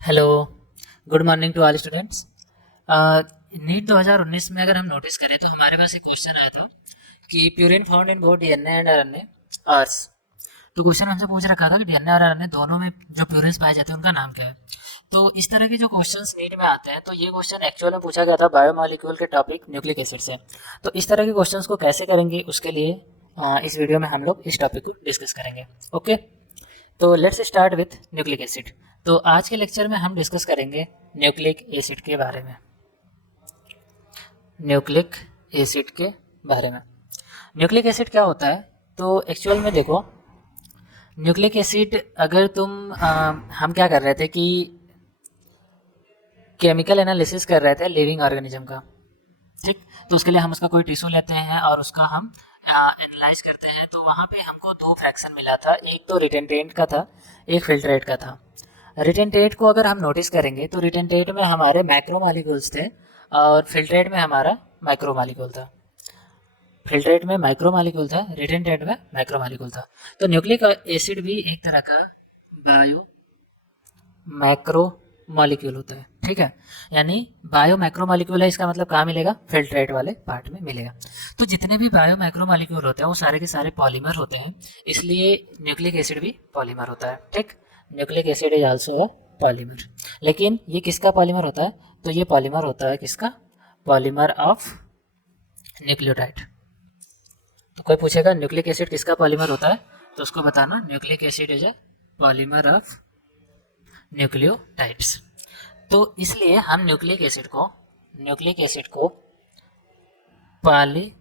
Hello, good morning to all students. NEET 2019 में अगर हम नोटिस करें तो हमारे पास एक क्वेश्चन आया था कि purine found in both DNA and RNA are. तो क्वेश्चन हमसे पूछ रखा था कि डीएनए और आरएनए दोनों में जो प्यूरिन्स पाए जाते हैं उनका नाम क्या है। तो इस तरह के जो क्वेश्चंस नीट में आते हैं तो ये क्वेश्चन एक्चुअल में पूछा गया था बायोमॉलिक्यूल के टॉपिक न्यूक्लिक एसिड से। तो इस तरह के क्वेश्चंस को कैसे करेंगे उसके लिए इस वीडियो में हम लोग इस टॉपिक को डिस्कस करेंगे। ओके, तो let's start with nucleic acid. तो आज के लेक्चर में हम डिस्कस करेंगे न्यूक्लिक एसिड के बारे में। न्यूक्लिक एसिड के बारे में न्यूक्लिक एसिड क्या होता है? तो एक्चुअल में देखो, न्यूक्लिक एसिड अगर हम क्या कर रहे थे कि केमिकल एनालिसिस कर रहे थे लिविंग ऑर्गेनिज्म का। ठीक, तो उसके लिए हम उसका कोई टिश्यू लेते हैं और उसका हम एनालाइज करते हैं। तो वहाँ पे हमको दो फ्रैक्शन मिला था, एक तो रिटेंटेंट का था, एक फिल्ट्रेट का था। रिटेंटेट को अगर हम नोटिस करेंगे तो रिटेंटेट में हमारे मैक्रोमॉलिक्यूल्स थे और फिल्ट्रेट में हमारा माइक्रोमॉलिक्यूल था। फिल्ट्रेट में माइक्रोमॉलिक्यूल था, रिटेंटेट में मैक्रोमॉलिक्यूल था। तो न्यूक्लिक एसिड भी एक तरह का बायो मैक्रो मॉलिक्यूल होता है। ठीक है, यानी बायो मैक्रो मॉलिक्यूल है, इसका मतलब कहाँ मिलेगा? फिल्ट्रेट वाले पार्ट में मिलेगा। तो जितने भी बायो मैक्रो मॉलिक्यूल होते हैं वो सारे के सारे पॉलीमर होते हैं, इसलिए न्यूक्लिक एसिड भी पॉलीमर होता है। ठीक, nucleic acid is also a polymer. लेकिन ये किसका पॉलीमर होता है? तो ये पॉलीमर होता है किसका? Polymer of nucleotide. तो कोई पूछेगा न्यूक्लिक एसिड किसका पॉलीमर होता है, तो उसको बताना nucleic acid is a polymer of nucleotides. तो इसलिए हम न्यूक्लिक एसिड को पॉली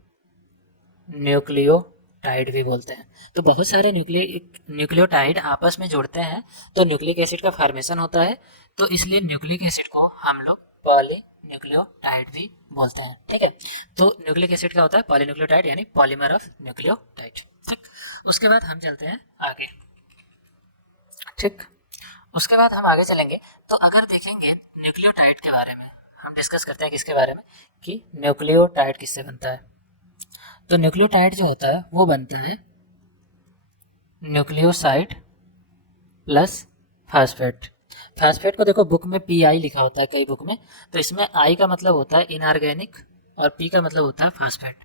न्यूक्लियोटाइड भी बोलते हैं। तो बहुत सारे न्यूक्लियोटाइड आपस में जुड़ते हैं तो न्यूक्लिक एसिड का फॉर्मेशन होता है। तो इसलिए न्यूक्लिक एसिड को हम लोग पॉली न्यूक्लियोटाइड भी बोलते हैं। ठीक है, तो न्यूक्लिक एसिड क्या होता है? पॉलीन्यूक्लियोटाइड, यानी पॉलीमर ऑफ न्यूक्लियोटाइड। ठीक, उसके बाद हम चलते हैं आगे। ठीक, उसके बाद हम आगे चलेंगे। तो अगर देखेंगे न्यूक्लियोटाइड के बारे में, हम डिस्कस करते हैं किसके बारे में कि न्यूक्लियोटाइड किससे बनता है। तो न्यूक्लियोटाइड जो होता है वो बनता है न्यूक्लियोसाइड प्लस फास्फेट। फास्फेट को देखो बुक में पी आई लिखा होता है कई बुक में, तो इसमें आई का मतलब होता है इनऑर्गेनिक और पी का मतलब होता है फास्फेट।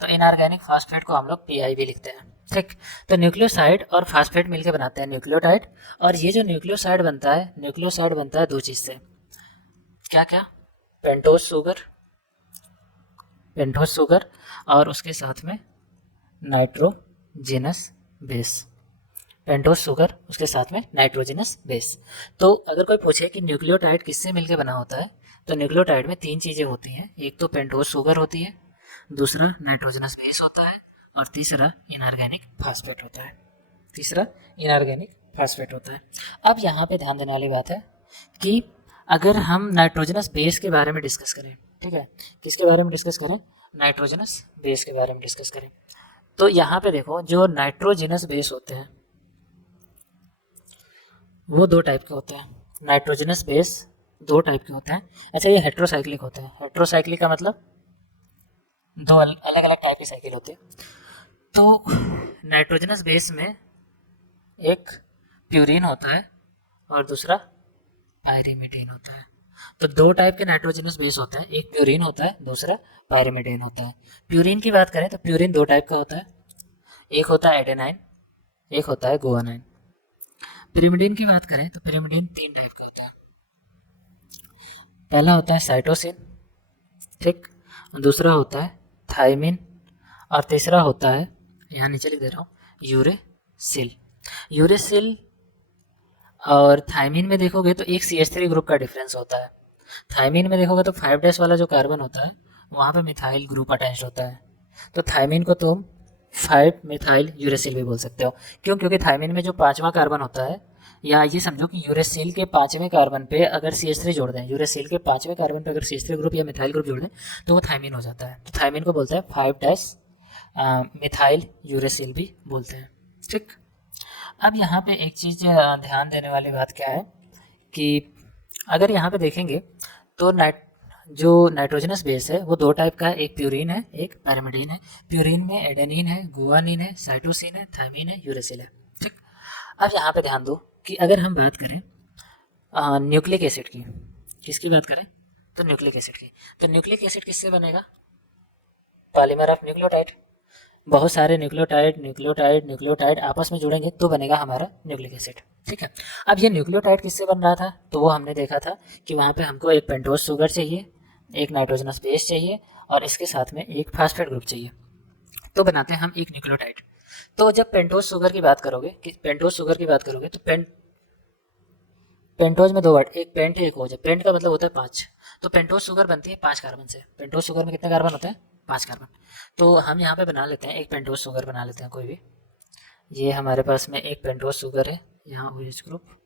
तो इनऑर्गेनिक फास्फेट को हम लोग पी आई भी लिखते हैं। ठीक, तो न्यूक्लियोसाइड और फास्फेट मिलकर बनाते हैं न्यूक्लियोटाइड। और ये जो न्यूक्लियोसाइड बनता है दो चीज़ से। क्या क्या? पेंटोज शुगर, और उसके साथ में नाइट्रोजिनस बेस। पेंटोज शुगर उसके साथ में नाइट्रोजिनस बेस। तो अगर कोई पूछे कि न्यूक्लियोटाइड किससे मिलकर बना होता है, तो न्यूक्लियोटाइड में तीन चीज़ें होती हैं। एक तो पेंटोज शुगर होती है, दूसरा नाइट्रोजनस बेस होता है, और तीसरा इनऑर्गेनिक फास्फेट होता है। अब यहाँ पे ध्यान देने वाली बात है कि अगर हम नाइट्रोजनस बेस के बारे में डिस्कस करें, ठीक है, किसके बारे में डिस्कस करें? नाइट्रोजनस बेस के बारे में डिस्कस करें। तो यहाँ पे देखो, जो नाइट्रोजनस बेस होते हैं वो दो टाइप के होते हैं। नाइट्रोजनस बेस दो टाइप के होते हैं। अच्छा, ये हेट्रोसाइक्लिक होते हैं। हेट्रोसाइक्लिक का मतलब दो अलग अलग टाइप की साइकिल होती है। तो नाइट्रोजनस बेस में एक प्यूरिन होता है और दूसरा पायरिमिडीन होता है। तो दो टाइप के नाइट्रोजनस बेस होते हैं, एक प्यूरिन होता है, दूसरा पायरिमिडीन होता है। प्यूरिन की बात करें तो प्यूरिन दो टाइप का होता है, एक होता है एडेनाइन, एक होता है गुआनाइन। पिरिमिडीन की बात करें तो पिरिमिडीन तीन टाइप का होता है। पहला होता है साइटोसिन, ठीक, दूसरा होता है थाइमिन, और तीसरा होता है, यहाँ नीचे लिख दे रहा हूँ, यूरेसिल। यूरेसिल और थाइमिन में देखोगे तो एक CH3 ग्रुप का डिफरेंस होता है। थाइमिन में देखोगे तो 5 डैश वाला जो कार्बन होता है वहाँ पे मिथाइल ग्रुप अटैच होता है। तो थाइमिन को तुम 5 मिथाइल यूरेसिल भी बोल सकते हो। क्यों? क्योंकि थाइमिन में जो पांचवा कार्बन होता है, या ये समझो कि यूरेसिल के पांचवें कार्बन पे अगर CH3 जोड़ दें, यूरेसिल के पांचवें कार्बन पे अगर CH3 ग्रुप या मिथाइल ग्रुप जोड़ दें तो वो थाइमिन हो जाता है। तो थाइमिन को बोलते हैं 5 डैश मिथाइल यूरेसिल भी बोलते हैं। ठीक, अब यहाँ पे एक चीज़ ध्यान देने वाली बात क्या है कि अगर यहाँ पे देखेंगे तो नाइट्रोजनस बेस है वो दो टाइप का है, एक प्यूरिन है, एक पैरामिडीन है। प्यूरिन में एडेनिन है, गुआनिन है, साइटोसिन है, थाइमिन है, यूरेसिल है। ठीक, अब यहाँ पे ध्यान दो कि अगर हम बात करें न्यूक्लिक एसिड की, किसकी बात करें तो न्यूक्लिक एसिड की। तो न्यूक्लिक एसिड किससे बनेगा, पॉलीमर ऑफ न्यूक्लियोटाइड। बहुत सारे न्यूक्लियोटाइड न्यूक्लियोटाइड न्यूक्लियोटाइड आपस में जुड़ेंगे तो बनेगा हमारा न्यूक्लिक एसिड। ठीक है, अब ये न्यूक्लियोटाइड किससे बन रहा था, तो वो हमने देखा था कि वहाँ पे हमको एक पेंटोज शुगर चाहिए, एक नाइट्रोजनस बेस चाहिए और इसके साथ में एक फास्फेट ग्रुप चाहिए, तो बनाते हैं हम एक न्यूक्लियोटाइड। तो जब पेंटोज शुगर की बात करोगे तो पेंटोज में दो वर्ड, एक पेंट एक ओज है। पेंट का मतलब होता है 5, तो पेंटोज शुगर बनती है 5 कार्बन से। पेंटोज शुगर में कितने कार्बन होते हैं, 5 कार्बन। तो हम यहाँ पे बना लेते हैं एक पेंटोज शुगर बना लेते हैं कोई भी। ये हमारे पास में एक पेंटोज शुगर है, यहाँ OH ग्रुप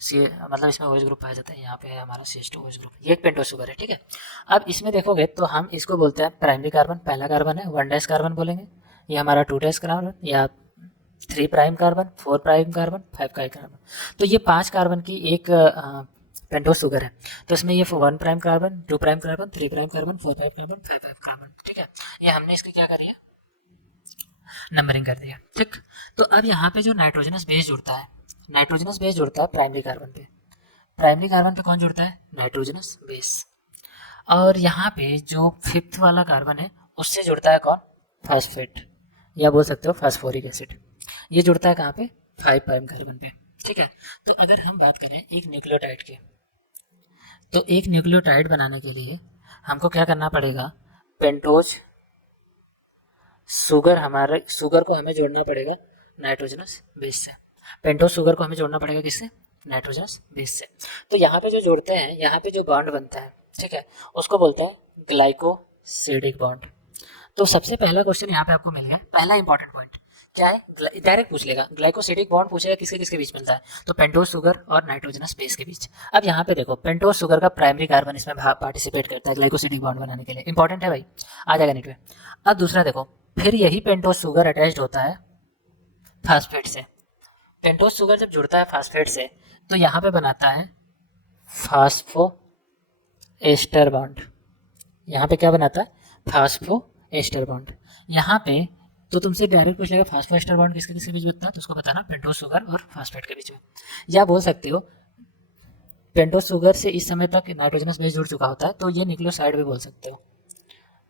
सी, मतलब इसमें OH ग्रुप पाया जाता है, यहाँ पे है हमारा CH2OH ग्रुप, ये एक पेंटोज शुगर है। ठीक है, अब इसमें देखोगे तो हम इसको बोलते हैं प्राइमरी कार्बन, पहला कार्बन है 1 डैश कार्बन बोलेंगे, ये हमारा 2 डैश कार्बन या 3 prime carbon, 4 prime carbon, 5 prime carbon. तो ये 5 कार्बन की एक पेंटोज शुगर है। तो इसमें ये 1 prime carbon, 2 prime carbon, 3 prime carbon, 4 prime carbon, 5 prime carbon. ठीक है, ये हमने इसकी क्या करी है, नंबरिंग कर दिया। ठीक, तो अब यहाँ पे जो नाइट्रोजनस बेस जुड़ता है, नाइट्रोजनस बेस जुड़ता है प्राइमरी कार्बन पे। प्राइमरी कार्बन पे कौन जुड़ता है, नाइट्रोजनस बेस। और यहाँ पे जो 5th वाला कार्बन है उससे जुड़ता है कौन, फास्फेट, या बोल सकते हो फास्फोरिक एसिड। ये जुड़ता है कहाँ पे, 5 प्राइम कार्बन पे। ठीक है, तो अगर हम बात करें एक न्यूक्लियोटाइड की, तो एक न्यूक्लियोटाइड बनाने के लिए हमको क्या करना पड़ेगा, पेंटोज शुगर को हमें जोड़ना पड़ेगा नाइट्रोजनस बेस से। पेंटोज शुगर को हमें जोड़ना पड़ेगा किससे, नाइट्रोजनस बेस से। तो यहाँ पे जो जोड़ते हैं, यहाँ पे जो बॉन्ड बनता है, ठीक है, उसको बोलते हैं ग्लाइकोसिडिक बॉन्ड। तो सबसे पहला क्वेश्चन यहाँ पे आपको मिल गया, पहला इंपॉर्टेंट पॉइंट क्या है, डायरेक्ट पूछ लेगा ग्लाइकोसिडिक बॉन्ड पूछेगा किसके किसके बीच मिलता है, तो पेंटोज शुगर और नाइट्रोजनस बेस के बीच। अब यहाँ पे देखो पेंटोज शुगर का प्राइमरी कार्बन इसमें पार्टिसिपेट करता है ग्लाइकोसिडिक बॉन्ड बनाने के लिए, इंपॉर्टेंट है भाई, आ जाएगा नीट में। अब दूसरा देखो, फिर यही पेंटोज शुगर अटैच्ड होता है फास्फेट से। पेंटोज शुगर जब जुड़ता है फास्फेट से तो यहाँ पे बनाता है फास्फो एस्टर बॉन्ड। यहाँ पे क्या बनाता है, फास्फो एस्टर बॉन्ड। यहाँ पे तो तुमसे डायरेक्ट पूछ लेगा फास्फो एस्टर बॉन्ड किसके किसके बीच बनता है, तो उसको बताना पेंटोज शुगर और फास्फेट के बीच में। या बोल सकते हो पेंटोज शुगर से इस समय तक नाइट्रोजनस बेस जुड़ चुका होता है, तो ये न्यूक्लियोसाइड भी बोल सकते हो,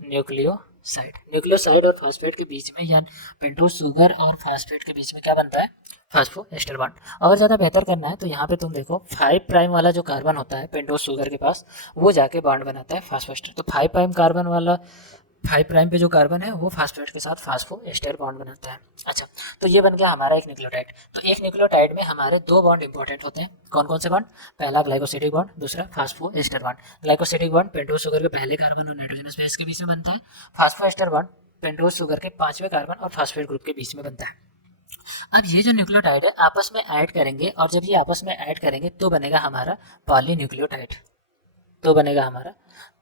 न्यूक्लियोसाइड और फास्फेट के बीच में या पेंटोज शुगर और फास्फेट के बीच में क्या बनता है, फास्फो एस्टर बॉन्ड। और ज़्यादा बेहतर करना है तो यहाँ पे तुम देखो 5 प्राइम वाला जो कार्बन होता है पेंटोज शुगर के पास, वो जाके बॉन्ड बनाता है फास्फो एस्टर। तो 5 प्राइम कार्बन वाला 5 प्राइम पे जो कार्बन है वो फास्फेट के साथ फास्फो एस्टर बॉन्ड बनाता है। अच्छा, तो ये बन गया हमारा एक न्यूक्लियोटाइड। तो एक न्यूक्लियोटाइड में हमारे 2 बॉन्ड इंपॉर्टेंट होते हैं, कौन कौन से बॉन्ड, पहला ग्लाइकोसिडिक बॉन्ड, दूसरा phosphoester bond. Glycosidic bond pentose sugar के पहले कार्बन और नाइट्रोजनस बेस के बीच में बनता है, phosphoester bond pentose sugar के 5वें कार्बन और फास्फेट ग्रुप के बीच में बनता है। अब ये जो न्यूक्लियोटाइड है आपस में ऐड करेंगे, और जब ये आपस में ऐड करेंगे तो बनेगा हमारा पॉलीन्यूक्लियोटाइड, तो बनेगा हमारा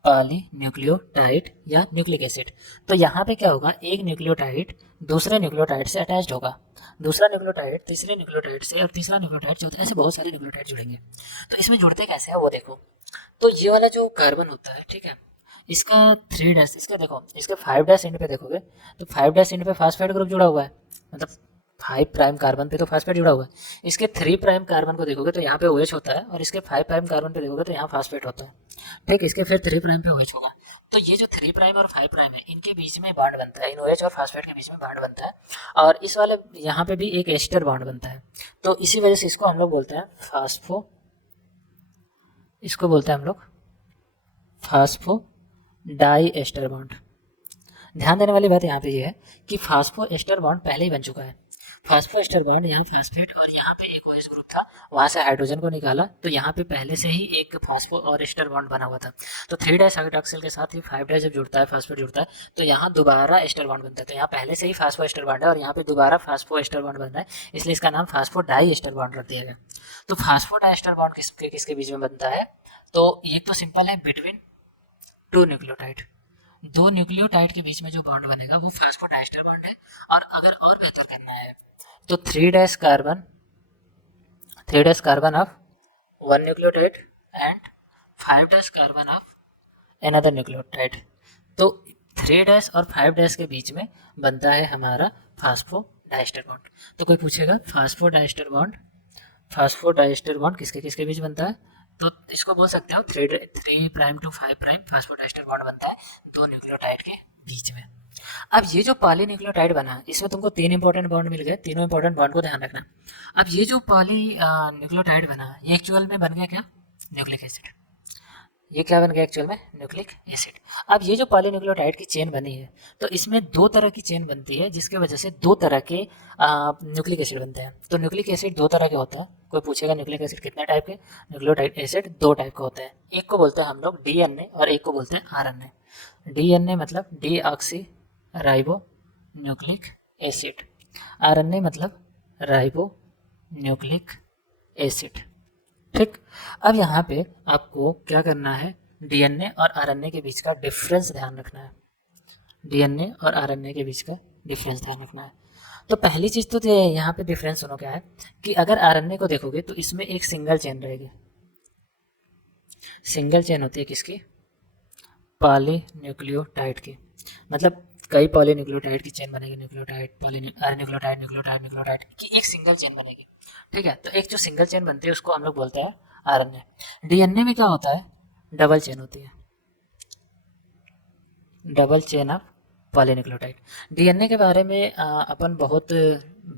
पॉलीन्यूक्लियोटाइड या न्यूक्लिक एसिड। तो यहाँ पे क्या होगा, एक न्यूक्लियोटाइड दूसरे न्यूक्लियोटाइड से अटैच्ड होगा, दूसरा न्यूक्लियोटाइड तीसरे न्यूक्लियोटाइड से, और तीसरा न्यूक्लियोटाइड चौथा, ऐसे बहुत सारे न्यूक्लियोटाइड जुड़ेंगे। तो इसमें जुड़ते कैसे हैं वो देखो। तो ये वाला जो कार्बन होता है, ठीक है, इसका 3 डैश, इसका देखो, इसके 5 डैश एंड पे देखोगे तो 5 डैश एंड पे फास्फेट ग्रुप जुड़ा हुआ है, मतलब 5 प्राइम कार्बन पे तो फास्फेट जुड़ा हुआ है। इसके 3 प्राइम कार्बन को देखोगे तो यहाँ पे OH होता है, और इसके 5 प्राइम कार्बन पे देखोगे तो यहाँ फास्फेट होता है। ठीक, इसके फिर 3 प्राइम पे OH होगा। तो ये जो 3 प्राइम और 5 प्राइम है इनके बीच में बॉन्ड बनता है, इन OH और फास्फेट के बीच में बॉन्ड बनता है, और इस वाले यहाँ पे भी एक एस्टर बॉन्ड बनता है। तो इसी वजह से इसको हम लोग बोलते हैं फास्फो, इसको बोलते हैं हम लोग फास्फो डाई एस्टर बॉन्ड। ध्यान देने वाली बात यहाँ पे ये है कि फास्फो एस्टर बॉन्ड पहले ही बन चुका है। फास्फो एस्टर बॉन्ड यहाँ फास्फेट और यहाँ पे एक OH ग्रुप था, वहाँ से हाइड्रोजन को निकाला, तो यहाँ पे पहले से ही एक फास्फो और एस्टर बॉन्ड बना हुआ था। तो 3 डैश हाइड्रोक्सिल के साथ ही 5 डैश जब जुड़ता है, फास्फेट जुड़ता है, तो यहाँ दोबारा एस्टर बॉन्ड बनता है। तो यहाँ पहले से ही फास्फो एस्टर बॉन्ड है और यहाँ पे दोबारा फास्फो एस्टर बॉन्ड बन रहा है, इसलिए इसका नाम फास्फो डाई एस्टर बॉन्ड रख दिया गया। तो फास्फो डाई एस्टर बॉन्ड किसके बीच में बनता है, तो ये तो सिंपल है, बिटवीन 2 न्यूक्लियोटाइड। 2 न्यूक्लियोटाइड के बीच में जो बॉन्ड बनेगा वो फास्फोडाइस्टर बॉन्ड है। और अगर और बेहतर करना है तो 3 dash carbon of 1 nucleotide and 5 dash carbon of another nucleotide. तो 3 डैश और 5 डैश के बीच में बनता है हमारा फास्फोडाइस्टर बॉन्ड। तो कोई पूछेगा फास्फोडाइस्टर बॉन्ड, फास्फोडाइस्टर बॉन्ड किसके किसके बीच बनता है, तो इसको बोल सकते हो 3 prime to 5 prime phosphodiester bond बनता है दो न्यूक्लियोटाइड के बीच में। अब ये जो पॉलीन्यूक्लियोटाइड बना इसमें तुमको 3 इंपॉर्टेंट बॉन्ड मिल गए, तीनों इंपॉर्टेंट बॉन्ड को ध्यान रखना। अब ये जो पॉली न्यूक्लियोटाइड बना ये एक्चुअल में बन गया क्या, न्यूक्लिक एसिड। ये क्या बन गया एक्चुअल में, न्यूक्लिक एसिड। अब ये जो पॉलीन्यूक्लियोटाइड की चेन बनी है तो इसमें दो तरह की चेन बनती है जिसकी वजह से दो तरह के न्यूक्लिक एसिड बनते हैं। तो न्यूक्लिक एसिड दो तरह के होता है, कोई पूछेगा न्यूक्लिक एसिड कितने टाइप के, न्यूक्लियोटाइड एसिड दो टाइप का होता है। एक को बोलते हैं हम लोग डीएनए और एक को बोलते हैं आरएनए। डीएनए मतलब D oxy ribo nucleic acid, RNA मतलब राइबो न्यूक्लिक एसिड। ठीक, अब यहाँ पे आपको क्या करना है, डीएनए और आरएनए के बीच का डिफरेंस ध्यान रखना है। डीएनए और आरएनए के बीच का डिफरेंस ध्यान रखना है। तो पहली चीज़ तो यहाँ पे डिफरेंस सुनो क्या है कि अगर आरएनए को देखोगे तो इसमें एक सिंगल चेन रहेगी। सिंगल चेन होती है किसकी, पॉलीन्यूक्लियोटाइड की। मतलब कई पॉलीन्यूक्लियोटाइड की चेन बनेगी, न्यूक्लियोटाइड न्यूक्लियोटाइड न्यूक्लियोटाइड न्यूक्लियोटाइड की एक सिंगल चेन बनेगी। ठीक है, तो एक जो सिंगल चेन बनती है उसको हम लोग बोलते हैं आरएनए। डीएनए में क्या होता है, डबल चेन होती है, double chain of polynucleotide. DNA के बारे में अपन बहुत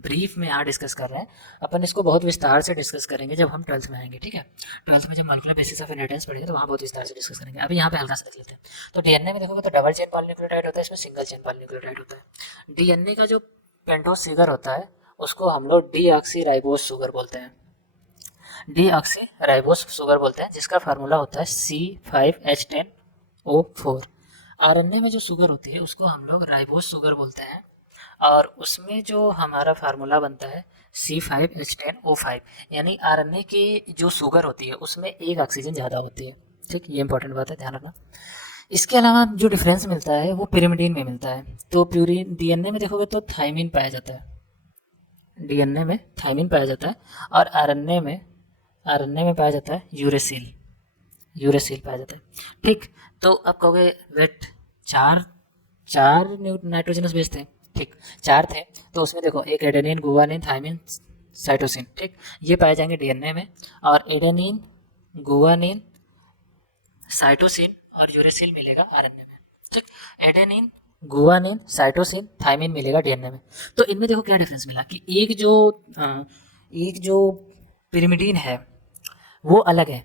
ब्रीफ में यहाँ डिस्कस कर रहे हैं, अपन इसको बहुत विस्तार से डिस्कस करेंगे जब हम 12th में आएंगे। ठीक है, 12th में जब मॉलिक्यूलर बेसिस ऑफ इनहेरिटेंस पढ़ेंगे तो वहाँ बहुत विस्तार से डिस्कस करेंगे। अभी यहाँ पे हल्का सा देख लेते हैं। तो डीएनए में देखोगे तो डबल चेन पॉलीन्यूक्लियोटाइड होता है, इसमें सिंगल चेन पॉलीन्यूक्लियोटाइड होता है। डीएनए का जो पेंटोस शुगर होता है उसको हम लोग डीऑक्सीराइबोस शुगर बोलते हैं, डीऑक्सीराइबोस शुगर बोलते हैं, जिसका फार्मूला होता है C5H10O4। आरएनए में जो शुगर होती है उसको हम लोग राइबोस शुगर बोलते हैं और उसमें जो हमारा फार्मूला बनता है C5H10O5। यानी आरएनए की जो शुगर होती है उसमें एक ऑक्सीजन ज़्यादा होती है। ठीक, ये इंपॉर्टेंट बात है, ध्यान रखना। इसके अलावा जो डिफरेंस मिलता है वो पिरिमिडीन में मिलता है। तो प्यूरिन डीएनए में देखोगे तो थाइमिन पाया जाता है, डीएनए में थाइमिन पाया जाता है और आरएनए में पाया जाता है यूरेसिल पाया जाता है। ठीक, तो अब कहोगे वेट चार नाइट्रोजनस बेस थे। ठीक, चार थे तो उसमें देखो एक एडेनिन, गुआनिन, थाइमिन, साइटोसिन। ठीक, ये पाए जाएंगे डीएनए में और एडेनिन, गुआनिन, साइटोसिन और यूरेसिल मिलेगा आरएनए में। ठीक, एडेनिन, गुआनिन, साइटोसिन, थाइमिन मिलेगा डीएनए में। तो इनमें देखो क्या डिफरेंस मिला कि एक जो पिरिमिडीन है वो अलग है,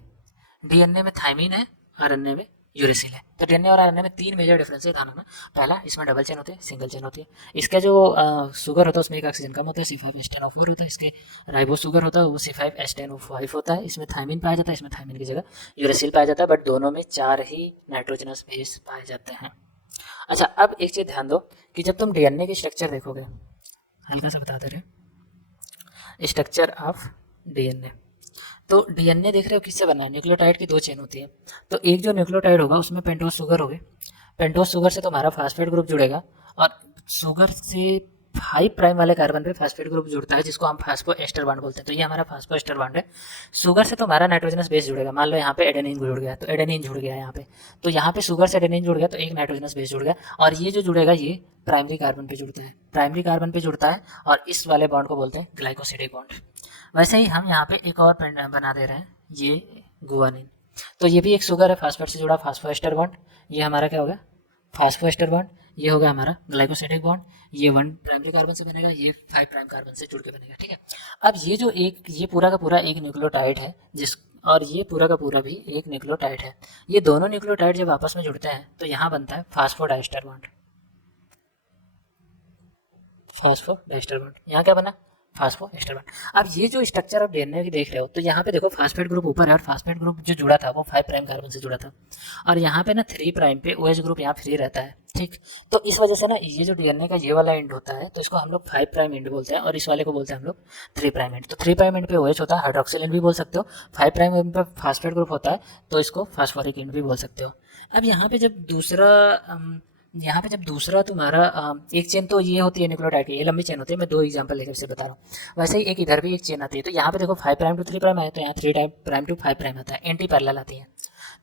डीएनए में थाइमिन है, आरएनए में यूरेसिल है। तो डीएनए और आरएनए में तीन मेजर डिफरेंस है, ध्यान रखना। पहला, इसमें डबल चेन होती है, सिंगल चेन होती है। इसका जो शुगर होता है उसमें एक ऑक्सीजन कम होता है, C5H10O4 होता है। इसके राइबोस शुगर होता है वो C5H10O5 होता है। इसमें थाइमिन पाया जाता है, इसमें थाइमिन की जगह यूरेसिल पाया जाता है, बट दोनों में चार ही नाइट्रोजनस बेस पाए जाते हैं। अच्छा, अब एक चीज़ ध्यान दो कि जब तुम डीएनए की स्ट्रक्चर देखोगे, हल्का सा बता दे रहे, स्ट्रक्चर ऑफ डीएनए। तो डीएनए देख रहे हो किससे बना है, न्यूक्लियोटाइड की दो चेन होती है। तो एक जो न्यूक्लियोटाइड होगा उसमें पेंटोस शुगर होगी, पेंटोस शुगर से तुम्हारा फास्फेट ग्रुप जुड़ेगा और शुगर से 5 प्राइम वाले कार्बन पे फास्फेट ग्रुप जुड़ता है जिसको हम फास्फो एस्टर बॉन्ड बोलते हैं। तो ये हमारा फास्फो एस्टर बॉन्ड है। शुगर से तुम्हारा नाइट्रोजनस बेस जुड़ेगा, मान लो यहाँ पे एडेनिन जुड़ गया तो एडेनिन जुड़ गया यहाँ पे, तो यहाँ पे शुगर से एडेनिन जुड़ गया तो एक नाइट्रोजनस बेस जुड़ गया और ये जो जुड़ेगा ये प्राइमरी कार्बन पे जुड़ता है, प्राइमरी कार्बन पे जुड़ता है और इस वाले बॉन्ड को बोलते हैं ग्लाइकोसिडिक बॉन्ड। वैसे ही हम यहाँ पे एक और बना दे रहे हैं, ये गुआनिन। तो ये भी एक शुगर है, फास्फेट से जुड़ा फास्फो एस्टर बॉन्ड। ये हमारा क्या हो गया, फास्फो एस्टर बॉन्ड। ये हो गया हमारा ग्लाइकोसिडिक बॉन्ड। ये 1 प्राइमरी कार्बन से बनेगा, ये 5 प्राइम कार्बन से जुड़ के बनेगा। ठीक है, अब ये पूरा का पूरा एक न्यूक्लियोटाइड है और ये पूरा का पूरा भी एक न्यूक्लियोटाइड है। ये दोनों न्यूक्लियोटाइड जब आपस में जुड़ते हैं तो यहाँ बनता है फास्फोडाइस्टर बॉन्ड। फास्फोडाइस्टर बॉन्ड, यहाँ क्या बना, फास्फोएस्टर बॉन्ड। अब ये जो स्ट्रक्चर आप डीएनए की देख रहे हो तो यहाँ पे देखो फास्फेट ग्रुप ऊपर है और फास्फेट ग्रुप जो जुड़ा था वो 5 प्राइम कार्बन से जुड़ा था और यहाँ पे ना 3 प्राइम पे OH ग्रुप यहाँ फ्री रहता है। ठीक, तो इस वजह से ना ये जो डीएनए का ये वाला एंड होता है तो इसको हम लोग 5 प्राइम एंड बोलते हैं और इस वाले को बोलते हैं हम लोग 3 प्राइम एंड। तो 3 प्राइम एंड पे OH होता है, हाइड्रोक्सिल एंड भी बोल सकते हो। 5 प्राइम एंड पे फास्फेट ग्रुप होता है तो इसको फास्फोरिक एंड भी बोल सकते हो। अब यहाँ पे जब दूसरा तुम्हारा एक चेन तो ये होती है न्यूक्लियोटाइड की, ये लंबी चेन होती है, मैं 2 एग्जांपल लेकर से बता रहा हूँ। वैसे ही एक इधर भी एक चेन आती है तो यहाँ पे देखो 5 प्राइम टू 3 प्राइम है तो यहाँ 3 प्राइम टू 5 प्राइम आता है, एंटी पैरेलल आती है।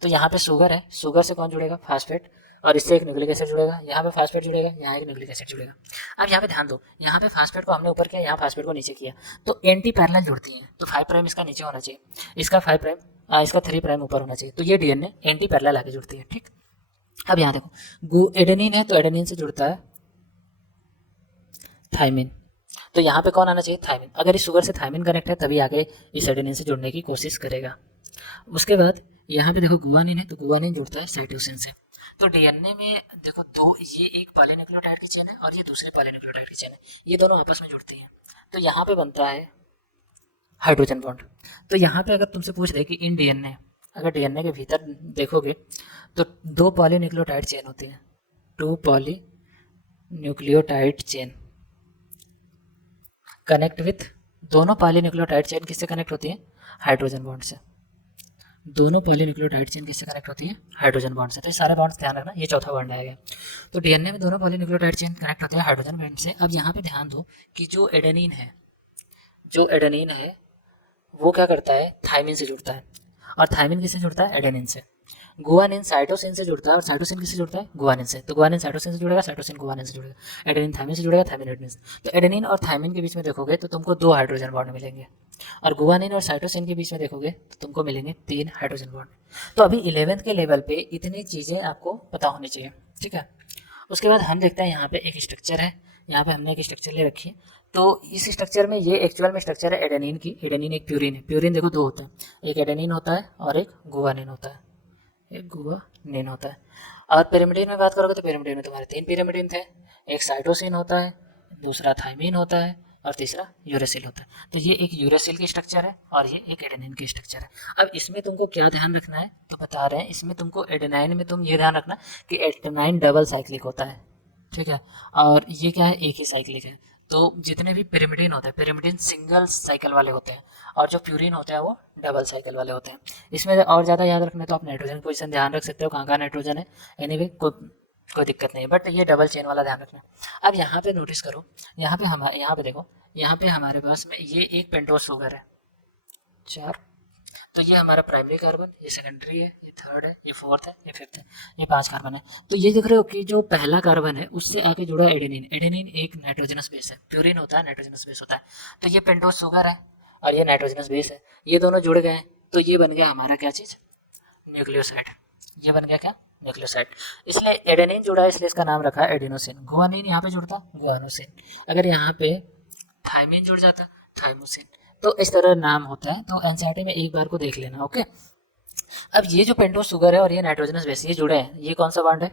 तो यहाँ पे शुगर है, शुगर से कौन जुड़ेगा, फास्फेट, और इससे एक न्यूक्लिक एसिड जुड़ेगा, यहाँ पे फास्फेट जुड़ेगा, यहाँ एक न्यूक्लिक एसिड जुड़ेगा। अब यहाँ पे ध्यान दो, यहाँ पे फास्फेट को हमने ऊपर किया, यहाँ फास्फेट को नीचे किया, तो एंटी पैरेलल जुड़ती हैं, तो 5 प्राइम इसका नीचे होना चाहिए, इसका 5 प्राइम इसका 3 प्राइम ऊपर होना चाहिए, तो ये डीएनए एंटी पैरेलल आके जुड़ती है। ठीक, अब यहाँ देखो एडेनिन है तो एडेनिन से जुड़ता है थाइमिन, तो यहाँ पे कौन आना चाहिए, थाइमिन। अगर इस शुगर से थाइमिन कनेक्ट है तभी आगे इस एडेनिन से जुड़ने की कोशिश करेगा। उसके बाद यहाँ पे देखो गुआनिन है तो गुआनिन जुड़ता है साइटोसिन से। तो डीएनए में देखो दो, ये एक पॉलीन्यूक्लियोटाइड की चेन है और ये दूसरे पॉलीन्यूक्लियोटाइड की चेन है, ये दोनों आपस में जुड़ती हैं, तो यहाँ पे बनता है हाइड्रोजन बॉन्ड। तो यहाँ पे अगर तुमसे पूछ दे कि इन डीएनए, अगर डीएनए के भीतर देखोगे तो 2 पॉलीन्यूक्लियोटाइड चेन होती हैं, 2 पॉलीन्यूक्लियोटाइड चेन कनेक्ट विथ, दोनों पॉलीन्यूक्लियोटाइड चेन किससे कनेक्ट होती है, हाइड्रोजन बॉन्ड से। दोनों पॉलीन्यूक्लियोटाइड चेन किससे कनेक्ट होती है, हाइड्रोजन बॉन्ड से। तो ये सारे बॉन्ड्स ध्यान रखना, ये चौथा बॉन्ड आएगा। तो डीएनए में दोनों पॉलीन्यूक्लियोटाइड चेन कनेक्ट होते हैं हाइड्रोजन बॉन्ड से। अब यहाँ पे ध्यान दो कि जो एडेनिन है वो क्या करता है, थाइमिन से जुड़ता है, और थाइमिन किससे जुड़ता है, एडेनिन से। गुआनिन साइटोसिन से जुड़ता है और साइटोसिन किससे जुड़ता है, गुआनिन से। तो गुआनिन साइटोसिन से जुड़ेगा, साइटोसिन गुआनिन से जुड़ेगा, एडेनिन थाइमिन से जुड़ेगा, थाइमिन एडेनिन से। तो एडेनिन और थाइमिन के बीच में देखोगे तो तुमको 2 हाइड्रोजन बॉन्ड मिलेंगे, और गुआनिन और साइटोसिन के बीच में देखोगे तो तुमको मिलेंगे 3 हाइड्रोजन बॉन्ड। तो अभी 11th के लेवल पे इतनी चीज़ें आपको पता होनी चाहिए। ठीक है, उसके बाद हम देखते हैं यहाँ पे एक स्ट्रक्चर है, यहाँ पे हमने एक स्ट्रक्चर ले रखी है। तो इस स्ट्रक्चर में ये एक्चुअल में स्ट्रक्चर है एडेनिन की, एडेनिन एक प्यूरिन है। प्यूरिन देखो 2 होते हैं, एक एडेनिन होता है और एक गुआनिन होता है, एक गुआनिन होता है। और पिरिमिडिन में बात करोगे तो पिरिमिडिन में तुम्हारे 3 पिरिमिडिन थे, एक साइटोसिन होता है, दूसरा थाइमिन होता है और तीसरा यूरेसिल होता है। तो ये एक यूरेसिल की स्ट्रक्चर है और ये एक एडेनिन की स्ट्रक्चर है। अब इसमें तुमको क्या ध्यान रखना है, तो बता रहे हैं इसमें तुमको एडेनाइन में तुम ये ध्यान रखना कि एडेनाइन डबल साइक्लिक होता है। ठीक है, और ये क्या है, एक ही साइक्लिक है। तो जितने भी पिरिमिडिन होते हैं, पिरिमिडिन सिंगल साइकिल वाले होते हैं, और जो प्यूरिन होते हैं वो डबल साइकिल वाले होते हैं। इसमें और ज़्यादा याद रखना है तो आप नाइट्रोजन पोजीशन ध्यान रख सकते हो, कहाँ कहाँ नाइट्रोजन है। एनीवे कोई दिक्कत नहीं है, बट ये डबल चेन वाला ध्यान रखना। अब यहाँ पे नोटिस करो, यहाँ पे देखो, यहाँ पे हमारे पास में ये एक पेंटोज शुगर है 4, तो ये हमारा प्राइमरी कार्बन, ये सेकेंडरी है, ये थर्ड है, ये फोर्थ है, ये फिफ्थ है, ये 5 कार्बन है। तो ये देख रहे हो कि जो पहला कार्बन है उससे आके जुड़ा एडेनिन। एडेनिन एक नाइट्रोजनस बेस है, प्यूरिन होता है नाइट्रोजनस बेस होता है। तो ये पेंटोज शुगर है और ये नाइट्रोजनस बेस है, ये दोनों जुड़ गए, तो ये बन गया हमारा क्या चीज़, न्यूक्लियोसाइड। ये बन गया क्या, न्यूक्लियोसाइड। इसलिए एडेनिन जुड़ा है इसलिए इसका नाम रखा है एडिनोसिन। गुआनिन यहाँ पे जुड़ता गुआनोसिन, अगर यहाँ पे थाइमिन जुड़ जाता थाइमोसिन। तो इस तरह नाम होता है, तो एनसीईआरटी में एक बार को देख लेना। ओके, अब ये जो पेंटोज शुगर है और ये नाइट्रोजनस बेस ये जुड़े हैं, ये कौन सा बॉन्ड है,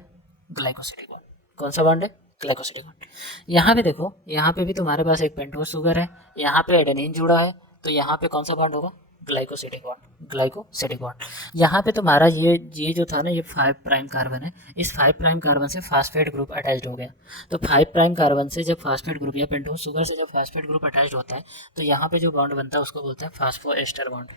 ग्लाइकोसिडिक बॉन्ड। कौन सा बॉन्ड है, ग्लाइकोसिडिक बॉन्ड। यहाँ पे देखो, यहाँ पे भी तुम्हारे पास एक पेंटोज शुगर है, यहाँ पे एडेनिन जुड़ा है, तो यहाँ पे कौन सा बॉन्ड होगा, ग्लाइकोसिडिक बॉन्ड, ग्लाइकोसिडिक बॉन्ड। यहाँ पे तुम्हारा ये जो था ना, ये 5 प्राइम कार्बन है, इस 5 प्राइम कार्बन से फास्फेट ग्रुप अटैच्ड हो गया। तो 5 प्राइम कार्बन से जब फास्फेट ग्रुप या पेंटोज शुगर से जब फास्फेट ग्रुप अटैच्ड होता है तो यहाँ पे जो बॉन्ड बनता है उसको बोलते हैं फास्फोएस्टर बॉन्ड,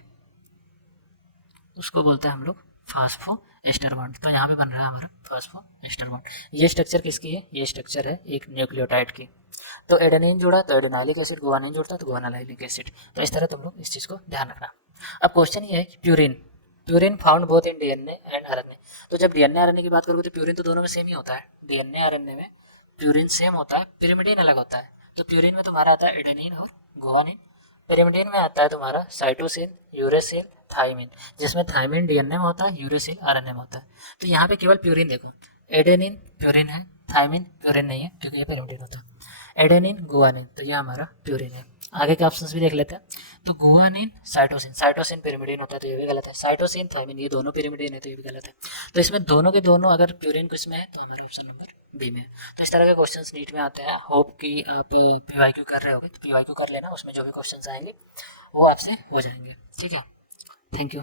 उसको बोलते हैं हम लोग फास्फोएस्टर बॉन्ड। तो यहाँ पे बन रहा है हमारा फास्फोएस्टर बॉन्ड। ये स्ट्रक्चर किसकी है, ये स्ट्रक्चर है एक न्यूक्लियोटाइड की। तो एडेनिन जुड़ा तो एडेनाइलिक एसिड, गुआनिन जुड़ता तो गुआनाइलिक एसिड। तो इस तरह तुम लोग इस चीज़ को ध्यान रखना। अब क्वेश्चन ये है कि purine found both in DNA and RNA. तो जब डीएनए आरएनए की बात करोगे तो प्यूरिन तो दोनों में सेम ही होता है, डीएनए आरएनए में प्यूरिन सेम होता है, पिरिमिडिन अलग होता है। तो प्यूरिन में तुम्हारा आता है एडेनिन और गुआनिन, पिरिमिडिन में आता है तुम्हारा साइटोसिन, यूरेसिल, थाइमिन, जिसमें थाइमिन डीएनए में होता है, यूरेसिल आरएनए में होता है। तो यहाँ पे केवल प्यूरिन देखो, एडेनिन प्यूरिन है, थाइमिन प्यूरिन नहीं है क्योंकि ये पिरिमिडिन होता है। एडेनिन गुआनिन, तो ये हमारा प्यूरिन है। आगे के ऑप्शंस भी देख लेते हैं। तो गुआनिन साइटोसिन पिरिमिडिन होता है तो ये भी गलत है। साइटोसिन थाइमिन ये दोनों पिरिमिडिन है तो ये भी गलत है। तो इसमें दोनों के दोनों अगर प्यूरिन किस में है तो हमारा ऑप्शन नंबर बी में है। तो इस तरह के क्वेश्चंस नीट में आते हैं। होप कि आप पीवाईक्यू कर रहे होगे तो पीवाईक्यू कर लेना, उसमें जो भी क्वेश्चंस आएंगे वो आपसे हो जाएंगे। ठीक है, थैंक यू।